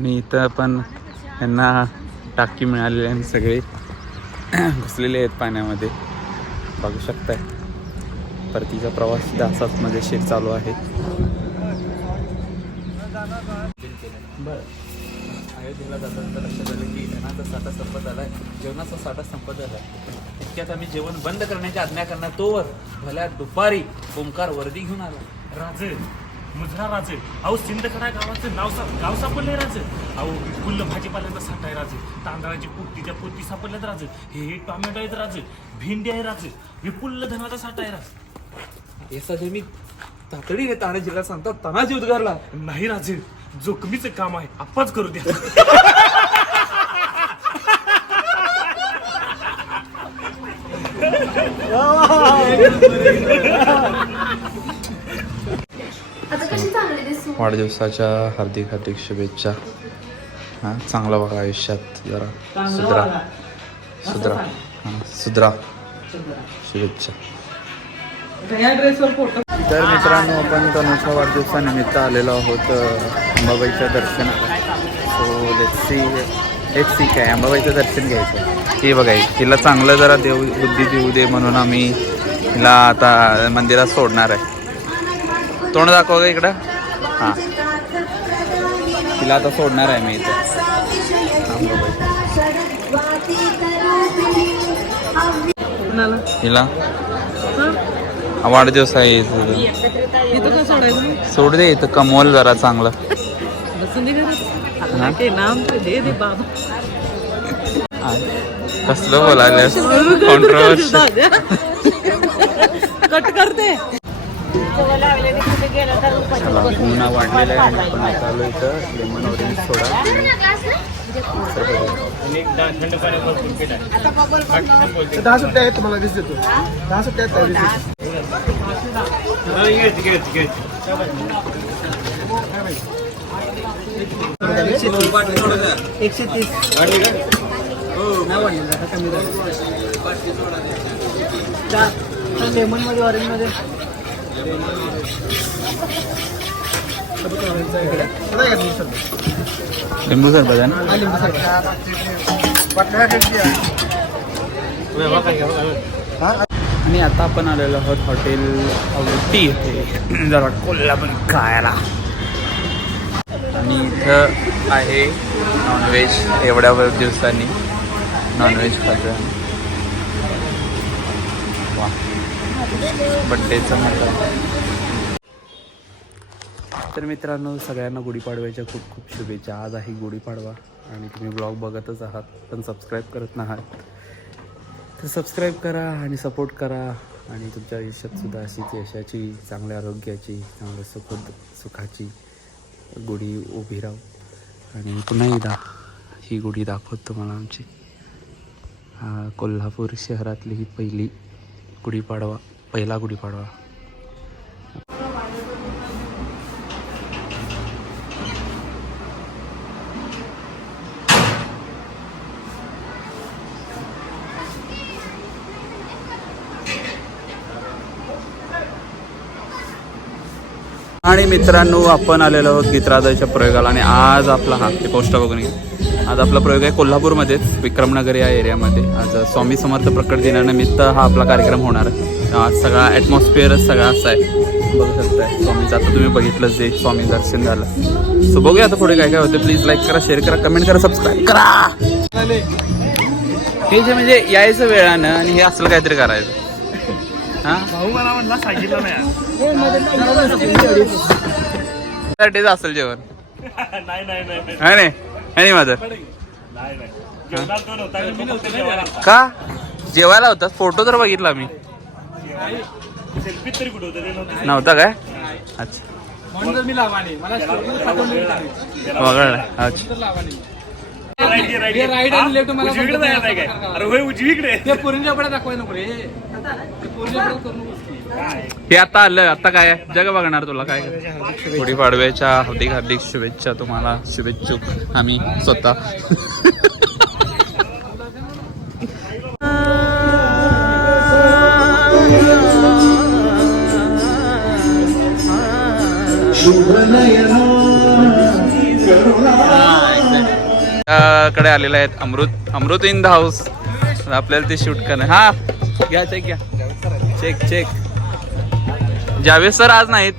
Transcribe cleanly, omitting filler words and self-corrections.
आणि इथं पण यांना टाकी मिळालेली आहे. सगळे घुसलेले आहेत पाण्यामध्ये, बघू शकताय. परतीचा प्रवास सुद्धा असाच मजेशीर चालू आहे. बरं, अयोध्येला जाताना लक्षात आलं की धनाचा साठा संपत आला आहे, जेवणाचा साठा संपत आला आहे. इतक्यात आम्ही जेवण बंद करण्याची आज्ञा करणार तोवर भल्या दुपारी ओंकार वर्दी घेऊन आला. राजे मुजरा राजे, अहो सिंदखडा गावाचं गाव सापडलंय राजे. अहो फुल्ल भाजीपाल्याचा साठा आहे राजे, तांदळाची पोतीच्या पोती सापडल्यात राजे, हे टोमॅटो आहेत राजे, भेंडी आहे राजे, विपुल धनाचा साठा आहे राजे. हे सगळे मी तातडीने तानाजीला सांगतात. तानाजी उद्गारला, नाही राजे, जोखमीचं काम आहे, आप्पाच करू द्या. वाढदिवसाच्या हार्दिक हार्दिक शुभेच्छा. हां, चांगला बघा आयुष्यात, जरा सुधरा शुभेच्छा. तर मित्रांनो, आपण तनुच्या वाढदिवसानिमित्त आलेलो आहोत अंबाबाईच्या दर्शनाला. सो लेट्स सी काय अंबाबाईचं दर्शन घ्यायचं. ही बघा, तिला चांगलं जरा बुद्धी देऊ दे म्हणून आम्ही हिला आता मंदिरात सोडणार आहे. तोंड दाखव का इकडं. हां, तिला आता सोडणार आहे मी इथं. हिला वाढदिवस आहे, सोड दे इथं, कमवल जरा चांगलं. कसलं बोलायला कॉन्ट्रोवर्सी कट करते. पुन्हा वाढलेला आहे. आपण आलो इथं लेमन ऑरेंज सोडा. दहा सुट्ट्या आहेत तुम्हाला, दिस देतो. 10 सुट्ट्या आहेत. लेमन मध्ये, ऑरेंज मध्ये, लिंबू सरबत आहे ना. आणि आता आपण आलेलो आहोत हॉटेल औटी येथे जरा कोल्हापूर खायला. आणि इथं आहे नॉनव्हेज. एवढ्या दिवसांनी नॉनव्हेज खातो. वा, बड्डेचं मटण. तर मित्रांनो, सगळ्यांना गुढीपाडव्याच्या खूप खूप शुभेच्छा. आज आहे गुढीपाडवा आणि तुम्ही ब्लॉग बघतच आहात पण सबस्क्राईब करत नाहात, तर सबस्क्राईब करा आणि सपोर्ट करा. आणि तुमच्या आयुष्यातसुद्धा अशीच यशाची, चांगल्या आरोग्याची, चांगल्या सुखाची गुढी उभी राहू. आणि पुन्हा एकदा ही गुढी दाखवत तुम्हाला आमची. कोल्हापूर शहरातली ही पहिला गुढीपाडवा. आणि मित्रांनो, आपण आलेलो आहोत गीतराजाच्या प्रयोगाला. आणि आज आपला ते पोस्ट बघून आज आपला प्रयोग आहे कोल्हापूरमध्येच, विक्रमनगर या एरियामध्ये. आज स्वामी समर्थ प्रकट दिनानिमित्त हा आपला कार्यक्रम होणार आहे. आज सगळा ॲटमॉस्फिअरच सगळा असा आहे, बघू शकताय स्वामीचं. आता तुम्ही बघितलंच जे स्वामी दर्शन झालं. सो बघूया आता पुढे काय काय होते. प्लीज लाईक करा, शेअर करा, कमेंट करा, सबस्क्राईब करा. हे जे म्हणजे यायचं वेळानं आणि हे असलं काहीतरी करायचं. भाऊ मला म्हणला सांगितलं नाही असेल जेवण. नाही नाही माझं का जेवायला होता. फोटो तर बघितला मी, सेल्फी तरी कुठे होतं नव्हता काय. अच्छा, वगळला. अच्छा, हे आता आलं. आता काय जग बघणार तुला काय. गुढीपाडव्याच्या हार्दिक हार्दिक शुभेच्छा तुम्हाला. शुभेच्छुक आम्ही स्वतः. शुभ नयन करुणा कडे आलेले आहेत अमृत इन द हाऊस. आपल्याला ते शूट करणं. हा घ्या चेक घ्या. चेक जावेद सर आज नाहीत.